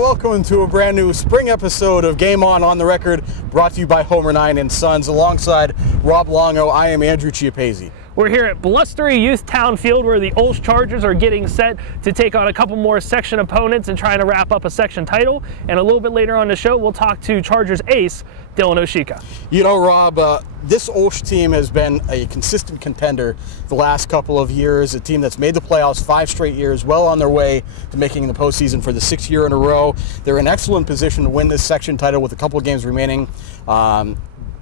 welcome to a brand new spring episode of Game On the Record, brought to you by Homer 9 and Sons. Alongside Rob Longo, I am Andrew Chiappazzi. We're here at blustery Youth Town Field where the OLSH Chargers are getting set to take on a couple more section opponents and trying to wrap up a section title. And a little bit later on the show, we'll talk to Chargers ace, Dylan Osheka. You know, Rob, this OLSH team has been a consistent contender the last couple of years, a team that's made the playoffs 5 straight years, well on their way to making the postseason for the 6th year in a row. They're in excellent position to win this section title with a couple of games remaining.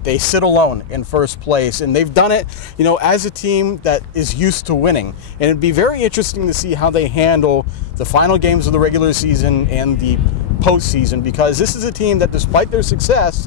They sit alone in first place, and they've done it, you know, as a team that is used to winning. And it'd be very interesting to see how they handle the final games of the regular season and the postseason, because this is a team that, despite their success,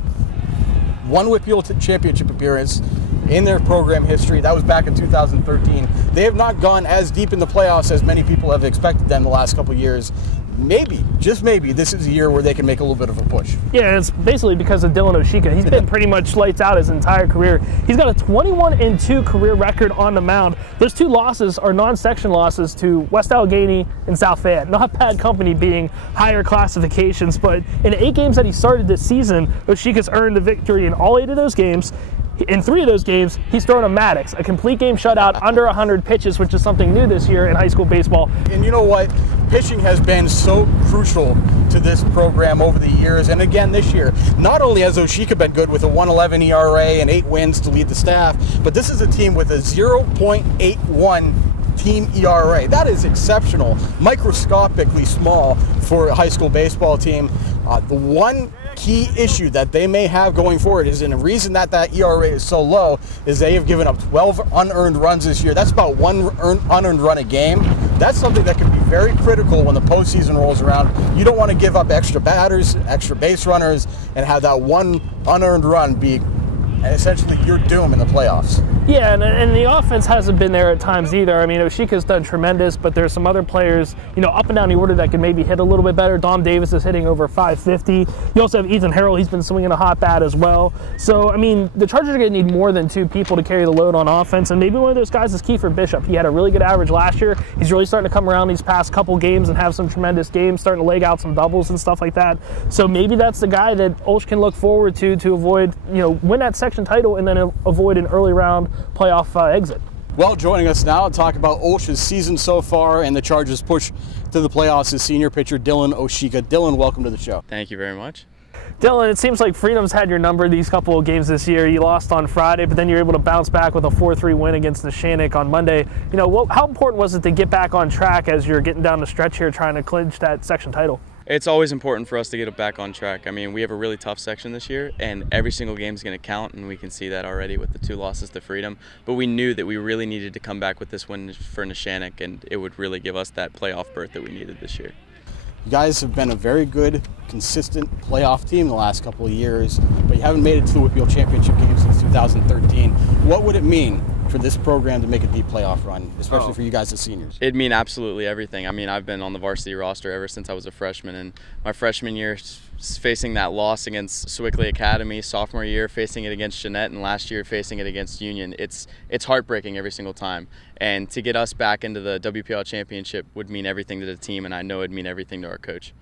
one WPIAL championship appearance in their program history. That was back in 2013. They have not gone as deep in the playoffs as many people have expected them the last couple of years. Maybe, just maybe, this is a year where they can make a little bit of a push. Yeah, it's basically because of Dylan Osheka. He's been pretty much lights out his entire career. He's got a 21-2 career record on the mound. Those 2 losses are non-section losses to West Allegheny and South Fayette. Not bad company being higher classifications, but in 8 games that he started this season, Osheka's earned the victory in all 8 of those games. In 3 of those games, he's thrown a Maddox, a complete game shutout, under 100 pitches, which is something new this year in high school baseball. And you know what? Pitching has been so crucial to this program over the years, and again this year. Not only has Osheka been good with a 1.11 ERA and 8 wins to lead the staff, but this is a team with a 0.81 team ERA. That is exceptional, microscopically small for a high school baseball team. The one key issue that they may have going forward is, and the reason that ERA is so low, is they have given up 12 unearned runs this year. That's about 1 unearned run a game. That's something that can be very critical when the postseason rolls around. You don't want to give up extra batters, extra base runners, and have that 1 unearned run be essentially your doom in the playoffs. Yeah, and the offense hasn't been there at times either. I mean, Osheka's done tremendous, but there's some other players, you know, up and down the order that can maybe hit a little bit better. Dom Davis is hitting over 550. You also have Ethan Harrell. He's been swinging a hot bat as well. So, I mean, the Chargers are going to need more than 2 people to carry the load on offense, and maybe one of those guys is Kiefer Bishop. He had a really good average last year. He's really starting to come around these past couple games and have some tremendous games, starting to leg out some doubles and stuff like that. So maybe that's the guy that OLSH can look forward to avoid, you know, win that section title and then avoid an early round playoff exit. Well, joining us now to talk about OLSH's season so far and the Chargers' push to the playoffs is senior pitcher Dylan Osheka. Dylan, welcome to the show. Thank you very much. Dylan, it seems like Freedom's had your number these couple of games this year. You lost on Friday, but then you're able to bounce back with a 4-3 win against Neshannock on Monday. You know, how important was it to get back on track as you're getting down the stretch here trying to clinch that section title? It's always important for us to get back on track. I mean, we have a really tough section this year, and every single game is going to count, and we can see that already with the 2 losses to Freedom. But we knew that we really needed to come back with this win for Neshannock, and it would really give us that playoff berth that we needed this year. You guys have been a very good, consistent playoff team the last couple of years, but you haven't made it to the WPIAL championship game since 2013. What would it mean for this program to make a deep playoff run, especially for you guys as seniors? It'd mean absolutely everything. I mean, I've been on the varsity roster ever since I was a freshman, and my freshman year facing that loss against Swickley Academy, sophomore year facing it against Jeanette, and last year facing it against Union. It's heartbreaking every single time. And to get us back into the WPIAL championship would mean everything to the team, and I know it'd mean everything to our coach.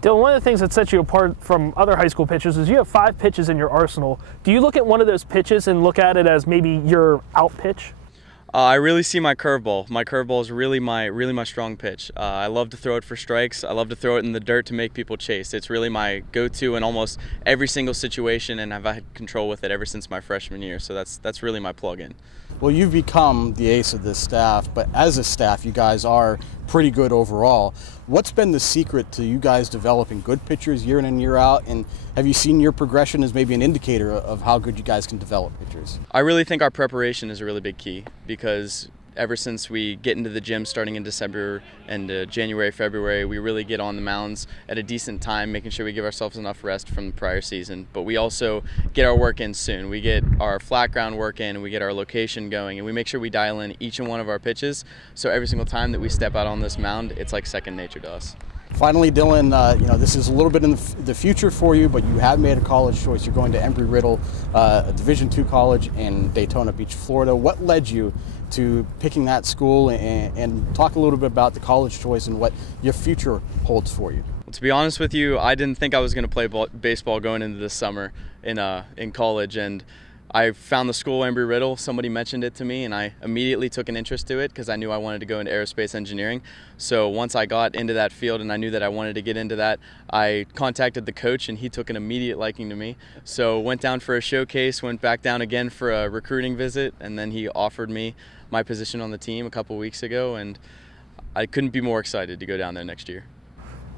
Dylan, one of the things that sets you apart from other high school pitchers is you have 5 pitches in your arsenal. Do you look at one of those pitches and look at it as maybe your out pitch? I really see my curveball. My curveball is really my strong pitch. I love to throw it for strikes. I love to throw it in the dirt to make people chase. It's really my go-to in almost every single situation, and I've had control with it ever since my freshman year. So that's really my plug-in. Well, you've become the ace of this staff, but as a staff, you guys are pretty good overall. What's been the secret to you guys developing good pitchers year in and year out, and have you seen your progression as maybe an indicator of how good you guys can develop pitchers? I really think our preparation is a really big key, because ever since we get into the gym starting in December and January, February, we really get on the mounds at a decent time, making sure we give ourselves enough rest from the prior season. But we also get our work in soon. We get our flat ground work in, we get our location going, and we make sure we dial in each and one of our pitches. So every single time that we step out on this mound, it's like second nature to us. Finally, Dylan, you know, this is a little bit in the future for you, but you have made a college choice. You're going to Embry-Riddle, a Division II college in Daytona Beach, Florida. What led you to picking that school, and talk a little bit about the college choice and what your future holds for you? To be honest with you, I didn't think I was going to play baseball going into this summer in college, and I found the school Embry-Riddle. Somebody mentioned it to me, and I immediately took an interest to it because I knew I wanted to go into aerospace engineering. So once I got into that field and I knew that I wanted to get into that, I contacted the coach, and he took an immediate liking to me. So went down for a showcase, went back down again for a recruiting visit, and then he offered me my position on the team a couple weeks ago, and I couldn't be more excited to go down there next year.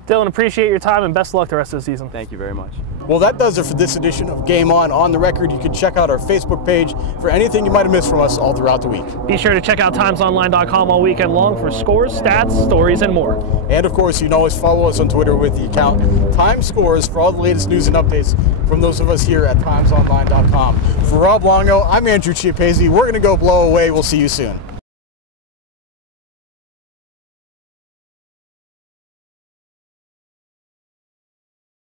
Dylan, appreciate your time and best of luck the rest of the season. Thank you very much. Well, that does it for this edition of Game On the Record. You can check out our Facebook page for anything you might have missed from us all throughout the week. Be sure to check out timesonline.com all weekend long for scores, stats, stories, and more. And of course, you can always follow us on Twitter with the account Time Scores for all the latest news and updates from those of us here at timesonline.com. For Rob Longo, I'm Andrew Chiappazzi. We're going to go blow away. We'll see you soon.